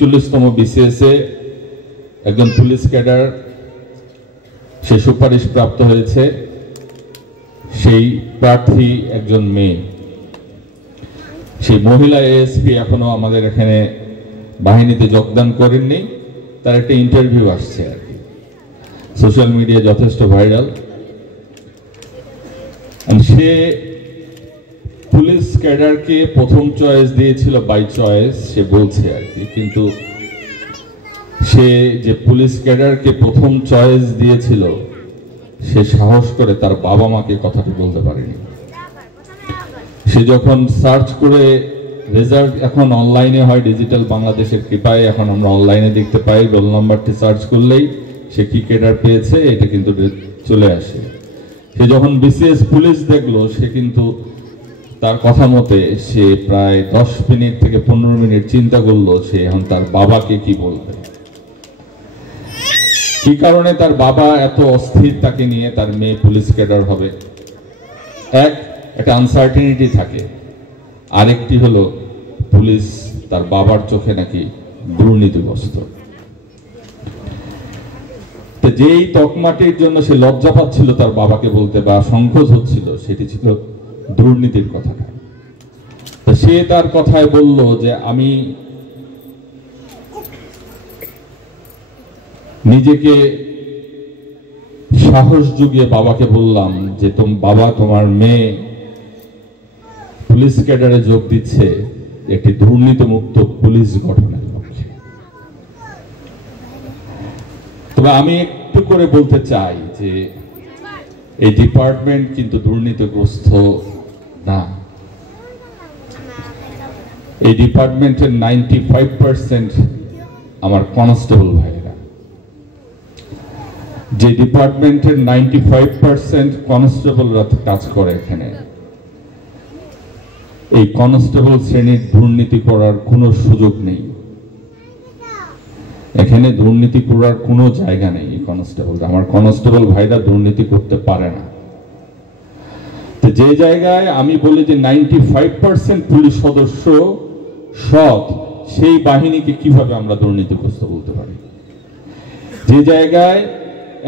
41তম BCS এ একজন police cadre সে সুপারিশ প্রাপ্ত হয়েছে। সেই প্রার্থী একজন মেয়ে। সেই মহিলা ASP এখনো আমাদের এখানে বাহিনীতে যোগদান করেননি। তার একটা ইন্টারভিউ আসছে আর কি, সোশ্যাল মিডিয়া যথেষ্ট ভাইরাল। সে পুলিশ ক্যাডারকে প্রথম চয়েস দিয়েছিল বাই চয়েস, সে বলছে আর কি, কিন্তু সে যে পুলিশ ক্যাডারকে প্রথম চয়েস দিয়েছিল সে সাহস করে তার বাবা মাকে কথাটি বলতে পারেনি। সে যখন সার্চ করে রেজাল্ট এখন অনলাইনে হয়, ডিজিটাল বাংলাদেশের কৃপায় এখন আমরা অনলাইনে দেখতে পাই, রোল নাম্বারটি সার্চ করলেই সে কি ক্যাডার পেয়েছে এটা কিন্তু চলে আসে। সে যখন BCS পুলিশ দেখলো, সে কিন্তু তার কথা মতে সে প্রায় 10 মিনিট থেকে 15 মিনিট চিন্তা করলো সে এখন তার বাবাকে কি বলবে, কি কারণে তার বাবা এত অস্থির তাকে নিয়ে তার মেয়ে পুলিশ ক্যাডার হবে। একটা আনসার্টেনিটি থাকে, আরেকটি হলো পুলিশ তার বাবার চোখে নাকি দুর্নীতিগ্রস্ত। তো যেই তকমাটির জন্য সে লজ্জা পাচ্ছিল তার বাবাকে বলতে বা সংকোচ হচ্ছিল, সেটি ছিল দুর্নীতির কথাটা। তো সে তার কথায় বলল যে আমি নিজেকে সাহস জুগিয়ে বাবাকে বললাম যে বাবা, তোমার মেয়ে পুলিশ ক্যাডারে যোগ দিচ্ছে একটি দুর্নীতিমুক্ত পুলিশ গঠনের লক্ষ্যে। তবে আমি একটু করে বলতে চাই যে এই ডিপার্টমেন্ট কিন্তু দুর্নীতিগ্রস্ত না। এই ডিপার্টমেন্টের 95% আমার কনস্টেবল ভাইরা। যে ডিপার্টমেন্টের 95% কনস্টেবলরা কাজ করে এখানে, এই কনস্টেবল শ্রেণীর দুর্নীতি করার কোনো সুযোগ নেই। এখানে দুর্নীতি করার কোনো জায়গা নেই। আমার কনস্টেবল ভাইরা দুর্নীতি করতে পারে না। তো যে জায়গায় আমি বলি যে 95% পুলিশ সদস্য সৎ, সেই বাহিনীকে কিভাবে আমরা দুর্নীতিগ্রস্ত বলতে পারি? যে জায়গায়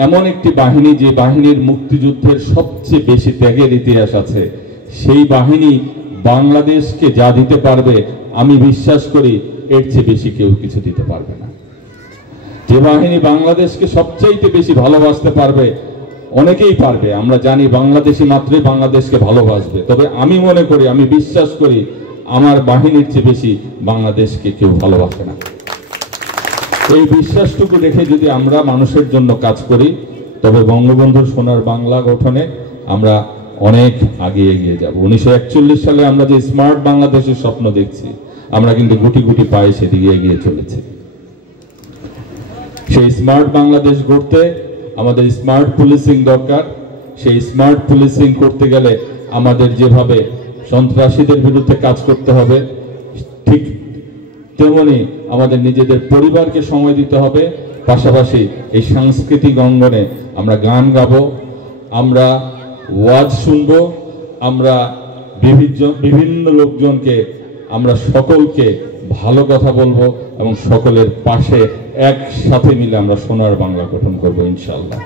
এমন একটি বাহিনী, যে বাহিনীর মুক্তিযুদ্ধের সবচেয়ে বেশি ত্যাগের ইতিহাস আছে, সেই বাহিনী বাংলাদেশকে যা দিতে পারবে আমি বিশ্বাস করি এর চেয়ে বেশি কেউ কিছু দিতে পারবে না। যে বাহিনী বাংলাদেশকে সবচাইতে বেশি ভালোবাসতে পারবে, অনেকেই পারবে, আমরা জানি বাংলাদেশি মাত্রই বাংলাদেশকে ভালোবাসবে, তবে আমি মনে করি, আমি বিশ্বাস করি আমার বাহিনীর চেয়ে বেশি বাংলাদেশকে কেউ ভালোবাসে না। এই বিশ্বাসটুকু রেখে যদি আমরা মানুষের জন্য কাজ করি, তবে বঙ্গবন্ধুর সোনার বাংলা গঠনে আমরা অনেক আগে এগিয়ে যাব। 1941 সালে আমরা যে স্মার্ট বাংলাদেশের স্বপ্ন দেখছি, আমরা কিন্তু গুটি গুটি পায়ে সেদিকে এগিয়ে চলেছি। সেই স্মার্ট বাংলাদেশ গড়তে আমাদের স্মার্ট পুলিশিং দরকার। সেই স্মার্ট পুলিশিং করতে গেলে আমাদের যেভাবে সন্ত্রাসীদের বিরুদ্ধে কাজ করতে হবে, ঠিক তেমনি আমাদের নিজেদের পরিবারকে সময় দিতে হবে। পাশাপাশি এই সাংস্কৃতিক অঙ্গনে আমরা গান গাবো, আমরা ওয়াজ শুনবো, আমরা বিভিন্ন লোকজনকে, আমরা সকলকে ভালো কথা বলবো এবং সকলের পাশে একসাথে মিলে আমরা সোনার বাংলা গঠন করবো ইনশাআল্লাহ।